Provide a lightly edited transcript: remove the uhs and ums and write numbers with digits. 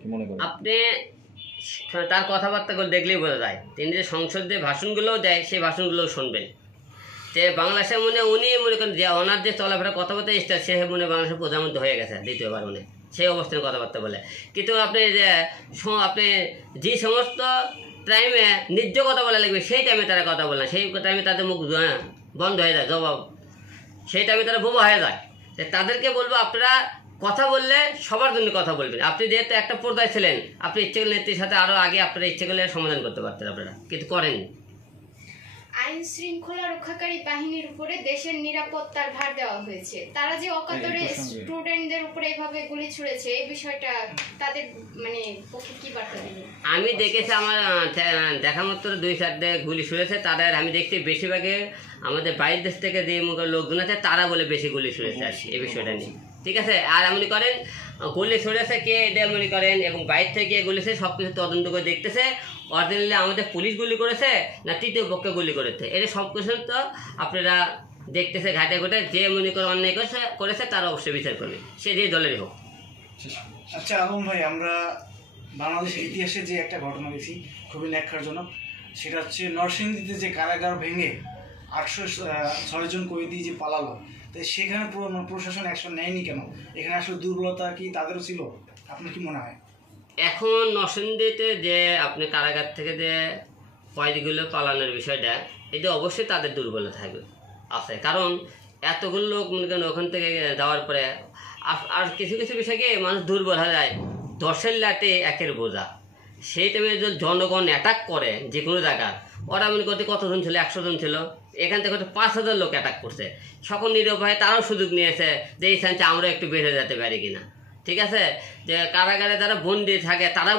কি মনে করেন আপনি? তার কথাবার্তাগুলো দেখলেই বোঝা যায়, তিনি যে সংসদে ভাষণগুলোও দেয় সেই ভাষণগুলোও শুনবেন। যে বাংলাদেশে উনি মনে করেন যে ওনার যে চলাফেরা কথাবার্তা স্টাইল, সে বাংলাদেশের প্রধানমন্ত্রী হয়ে গেছে দ্বিতীয়বার সেই অবস্থায় কথাবার্তা বলে। কিন্তু আপনি যে আপনি যে সমস্ত টাইমে নিজ কথা বলা লাগবে সেই টাইমে তারা কথা বলে না, সেই টাইমে তাদের মুখ বন্ধ হয়ে যায় জবাব, সেই টাইমে তারা বোবা হয়ে যায়। তাদেরকে বলবো আপনারা কথা বললে সবার জন্য কথা বলবেন। আপনি যেহেতু একটা পর্দায় ছিলেন, আপনি ইচ্ছে করলে নেত্রীর সাথে আরও আগে আপনারা ইচ্ছে করলে সমাধান করতে পারতেন, আপনারা কিন্তু করেননি। আইন শৃঙ্খলা রক্ষাকারী বাহিনীর উপরে দেশের নিরাপত্তার ভার দেওয়া হয়েছে, তারা যে অকাতরে স্টুডেন্টদের উপরে এভাবে গুলি ছুড়েছে, এই বিষয়টা তাদের পক্ষে কি বার্তা দেবে? আমি দেখেছি, আমার দেখা মাত্র 2-4 গুলি ছুড়েছে। তাদের আমি দেখছি বেশিরভাগে আমাদের বাইরের দেশ থেকে যে লোকজন আছে তারা বলে বেশি গুলি ছুড়েছে আর এই বিষয়টা নিয়ে। ঠিক আছে, আর মনে করেন গুলি ছুড়েছে কে এটা মনে করেন, এবং বাইরে থেকে গুলিছে সব কিছু তদন্ত করে দেখতেছে অরিজিনালি আমাদের পুলিশ গুলি করেছে না তৃতীয় পক্ষে গুলি করেছে, এটা সব কিছু তো আপনারা দেখতেছে ঘাটে ঘটে। যে মনে করে অন্যায় করেছে তারা অবশ্যই বিচার করবে, সে যে দলেরই হোক। আচ্ছা আলম ভাই, আমরা বাংলাদেশের ইতিহাসে যে একটা ঘটনা দেখছি খুবই ন্যাক্কারজনক, সেটা হচ্ছে নরসিংদীতে যে কারাগার ভেঙে 806 জন কয়েদি যে পালালো, তাই সেখানে প্রশাসন অ্যাকশন নেয়নি কেন? এখানে আসলে দুর্বলতা কি তাদেরও ছিল? আপনার কি মনে হয়? এখন নরসিংদীতে যে আপনি কারাগার থেকে যে কয়েদিগুলো পালানোর বিষয়টা, এটা অবশ্যই তাদের দুর্বলতা থাকবে আছে, কারণ এতগুলো লোক মনে করেন ওখান থেকে যাওয়ার পরে আর কিছু কিছু বিষয়কে মানুষ দুর্বল হয়ে যায়। 10-এর লাটে 1-এর বোঝা, সেই টাইমে যদি জনগণ অ্যাটাক করে যে কোনো জায়গার, ওরা মনে করতে কতজন ছিল, 100 জন ছিল, এখান থেকে 5000 লোক অ্যাটাক করছে। সকল নিরুপায় তারাও সুযোগ নিয়েছে যে এই চান্সে আমরা একটু বেড়ে যেতে পারি কিনা। ঠিক আছে, যে কারাগারে যারা বন্দি থাকে তারা